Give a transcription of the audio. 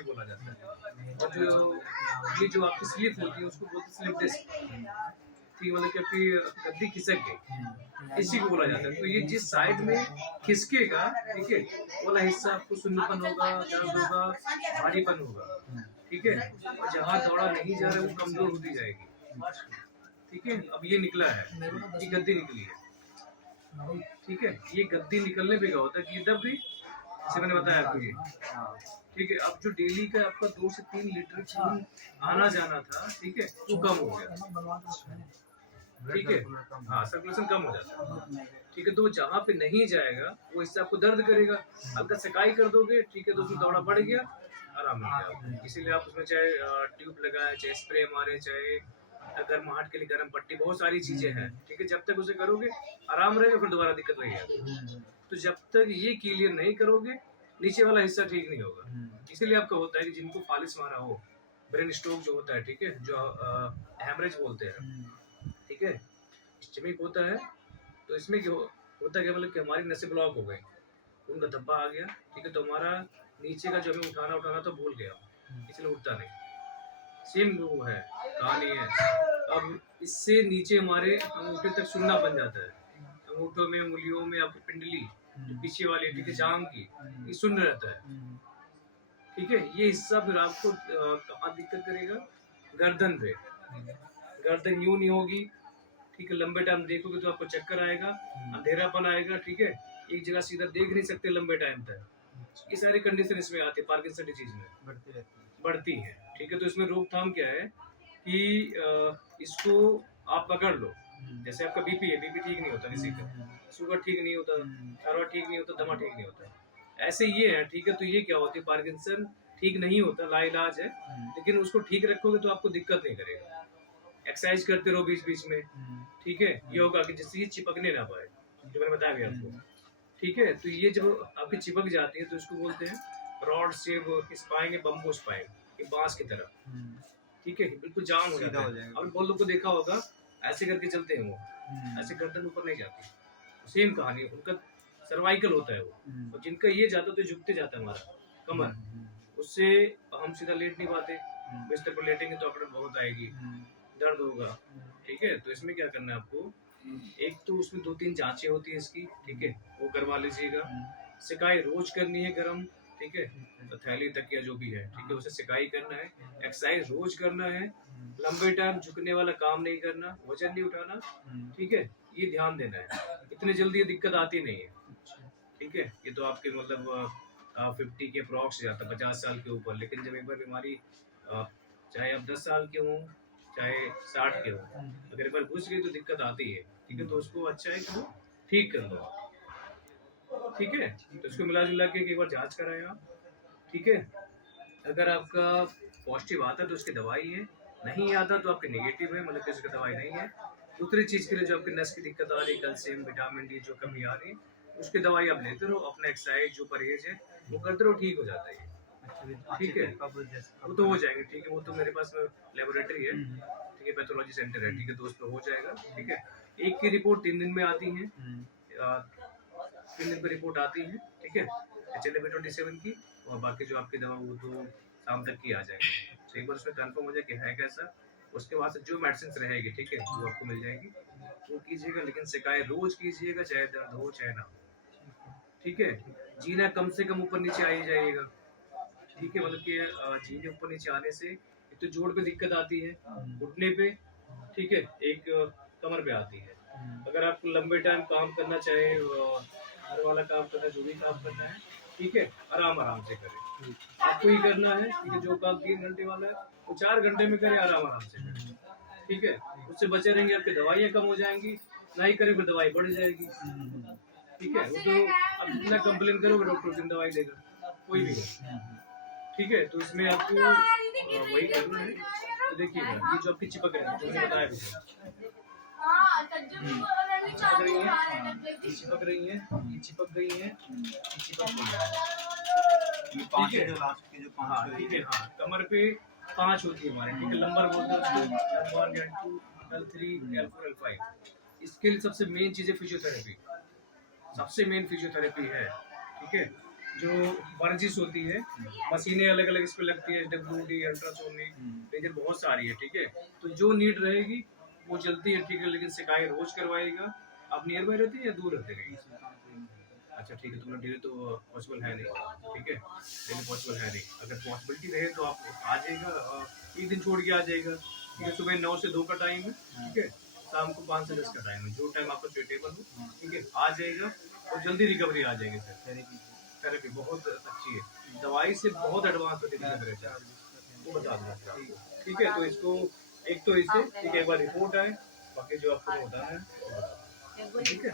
भी बोला जाता है। और जो ये जो आपकी स्लिप होती है उसको बोलते हैं स्लिप डिस्क। ठीक है, मतलब कि आपकी गद्दी खिसक गई, इसी को बोला जाता है। तो ये जिस साइड में खिसकेगा, ठीक है, वो वाला हिस्सा आपको सुन्नपन होगा, दर्द होगा, भारीपन होगा, ठीक है। और जहाँ दौड़ा नहीं जा रहा है वो कमजोर होती जाएगी, ठीक है। अब ये निकला है, ये गद्दी निकली है, ठीक है। ये गद्दी निकलने पे क्या होता है कि ये दब गई, जैसे मैंने बताया आपको ये, ठीक है। अब जो डेली का आपका 2 से 3 लीटर खून आना जाना था, ठीक है, वो कम हो गया, ठीक है। हाँ, सर्कुलेशन कम हो जाता है, ठीक है। तो जहाँ पे नहीं जाएगा वो इससे आपको दर्द करेगा, हल्का सिकाई कर दोगे, ठीक है, तो उसमें दौड़ा बढ़ गया, आराम मिल गया। इसीलिए आप उसमें चाहे ट्यूब लगाए, चाहे स्प्रे मारे, चाहे गर्माहट के लिए गर्म पट्टी, बहुत सारी चीजें हैं, ठीक है। जब तक उसे करोगे आराम रहेगा, फिर दोबारा दिक्कत वही आएगी। तो जब तक ये क्लियर नहीं करोगे, नीचे वाला हिस्सा ठीक नहीं होगा। इसीलिए आपका होता है कि जिनको फालिस मारा हो, ब्रेन स्ट्रोक जो होता है, ठीक है, जो हैमरेज बोलते हैं, ठीक है, स्टमिक होता है। तो इसमें क्या होता है क्या, मतलब कि हमारी नसें ब्लॉक हो गई, उनका धब्बा आ गया, ठीक है, तो हमारा नीचे का जो हमें उठाना तो भूल गया, इसलिए उठता नहीं। सेम वो है, कहानी है। अब इससे नीचे हमारे अंगूठे तक सुन्ना बन जाता है, अंगूठों में, उंगलियों में, आपकी पिंडली जो पीछे वाली, ठीक है, जांग की, ये सुन्न रहता है, ठीक है। ये हिस्सा फिर आपको कहाँ दिक्कत करेगा, गर्दन पे। गर्दन यूं नहीं होगी, ठीक है, लंबे टाइम देखोगे तो आपको चक्कर आएगा, अंधेरापन आएगा, ठीक है, एक जगह सीधा देख नहीं सकते लंबे टाइम तक। ये सारी कंडीशन इसमें आती है, पार्किंसन डिजीज में बढ़ती है, ठीक है। तो इसमें रोकथाम क्या है कि इसको आप पकड़ लो। जैसे आपका बीपी है, बीपी ठीक नहीं होता किसी का, शुगर ठीक नहीं होता, थायराइड ठीक नहीं होता, दमा ठीक नहीं होता, ऐसे ये है, ठीक है। तो ये क्या होती है, पार्किंसन ठीक नहीं होता, लाइलाज है, लेकिन उसको ठीक रखोगे तो आपको दिक्कत नहीं करेगा। एक्सरसाइज करते रहो बीच बीच में, ठीक है, योगा की, जिससे ये चिपकने ना पाए, जो मैंने बताया भी आपको, ठीक है। तो ये जब आपकी चिपक जाती है तो इसको बोलते हैं रॉड सेव स्पाइन या बम्बू स्पाइन, ये बांस की तरह, ठीक है, बिल्कुल जाम हो जाता है। अब बहुत लोग को देखा होगा ऐसे करके चलते हैं वो, ऐसे गर्दन ऊपर नहीं जाती, सेम कहानी है, उनका सर्वाइकल होता है वो। और जिनका ये जाता तो झुकते जाता है हमारा कमर, उससे हम सीधा लेट नहीं पाते, बिस्तर पर लेटेंगे तो अपने बहुत आएगी, दर्द होगा, ठीक है। तो इसमें क्या करना है आपको, एक तो उसमें 2-3 जांचें होती है इसकी, ठीक है, वो करवा लीजिएगा। सिकाई रोज करनी है गरम, ठीक है, तो थैली तकिया जो भी है, ठीक है, उसे सिकाई करना है, एक्सरसाइज रोज करना है, लंबे टाइम झुकने वाला काम नहीं करना, वजन नहीं उठाना, ठीक है, ये ध्यान देना है। इतनी जल्दी ये दिक्कत आती नहीं है, ठीक है। ये तो आपके मतलब 50 के अप्रॉक्स जाता है, 50 साल के ऊपर। लेकिन जब एक बार बीमारी चाहे आप 10 साल के हों, चाहे 60 के हों, अगर एक बार घुस गई तो दिक्कत आती है, ठीक है। तो उसको अच्छा है कि वो ठीक कर लो, ठीक है। तो इसको मिला जुला के एक बार जांच कराएं आप, ठीक है। अगर आपका पॉजिटिव आता है तो उसकी दवाई है, नहीं आता तो आपके नेगेटिव है, मतलब कि उसकी दवाई नहीं है। दूसरी चीज़ के लिए जो आपके नस की दिक्कत आ रही है, कैल्शियम, विटामिन डी जो कमी आ रही है, उसकी दवाई आप लेते रहो, अपना एक्सरसाइज जो परहेज है वो करते रहो, ठीक हो जाता है, ठीक है। वो तो हो जाएंगे, ठीक है, वो तो मेरे पास लेबोरेटरी है, ठीक है, पैथोलॉजी सेंटर है, ठीक है, तो उस पर हो जाएगा, ठीक है। एक की रिपोर्ट 3 दिन में आती है, 3 दिन पर रिपोर्ट आती है, ठीक है, HLA-B27 की, और बाकी जो आपकी दवा वो तो शाम तक की आ जाएगी। तो एक बार उसमें कंफर्म हो जाए कि है कैसा, उसके बाद से जो मेडिसिन रहेगी, ठीक है, वो आपको मिल जाएगी, वो कीजिएगा। लेकिन शिकायत रोज कीजिएगा, चाहे दर्द हो चाहे ना हो, ठीक है। जीना कम से कम ऊपर नीचे आ ही जाइएगा, ठीक है, मतलब कि जीने ऊपर नीचे आने से एक तो जोड़ पे दिक्कत आती है, घुटने पे, ठीक है, एक कमर पे आती है। अगर आपको लंबे टाइम काम करना चाहे, घर वाला काम करना, जो भी काम करना है, ठीक है, आराम आराम से करें। आपको ही करना है, ठीक है, जो काम 3 घंटे वाला है वो 4 घंटे में करें, आराम आराम से करें, ठीक है। उससे बचे रहेंगे, आपकी दवाइयाँ कम हो जाएंगी, नहीं करें फिर दवाई बढ़ जाएगी, ठीक है। वो तो आप जितना कंप्लेन करोगे डॉक्टर उतनी दवाई देगा, कोई भी हो, ठीक है। तो इसमें आपको वही करना है। तो देखिएगा ये जो आपकी चिपक है, जो मैंने बताया चिपक रही है, ये चिपक गई है, ये चिपक गई है, ये 5 है जो लास्ट के जो 5, हाँ, ठीक है, हाँ, कमर पे 5 होती है हमारे, ठीक है, नंबर बोलते हैं उसको, L1 L2 L3 L4 L5। इसके लिए सबसे मेन चीज़ है फिजियोथेरेपी, सबसे मेन फिजियोथेरेपी है, ठीक है। जो वर्जिश होती है, मशीनें अलग अलग इस पे लगती है, WD, अल्ट्रासोनिक, लेजर बहुत सारी है, ठीक है। तो जो नीड रहेगी वो जल्दी है, ठीक है, लेकिन सिकाई रोज करवाएगा। आप नियर बाय रहते हैं या दूर रहते हैं? अच्छा ठीक है, तो मतलब डेली तो पॉसिबल है नहीं, ठीक है, डेली पॉसिबल है नहीं। अगर पॉसिबिलिटी रहे तो आप आ जाइएगा, एक दिन छोड़ के आ जाइएगा, ठीक है। सुबह 9 से 2 का टाइम है, ठीक है, शाम को 5 से 10 का टाइम है, जो टाइम आपका सुटेबल हो, ठीक है, आ जाइएगा और जल्दी रिकवरी आ जाएगी सर। थेरेपी बहुत अच्छी है, दवाई से बहुत एडवांस होती है रहता है, वो बता दूंगा, ठीक है। तो इसको एक तो इससे ठीक है, एक बार रिपोर्ट आए, बाकी जो आपको बताना है वो बता दूंगा, ठीक है।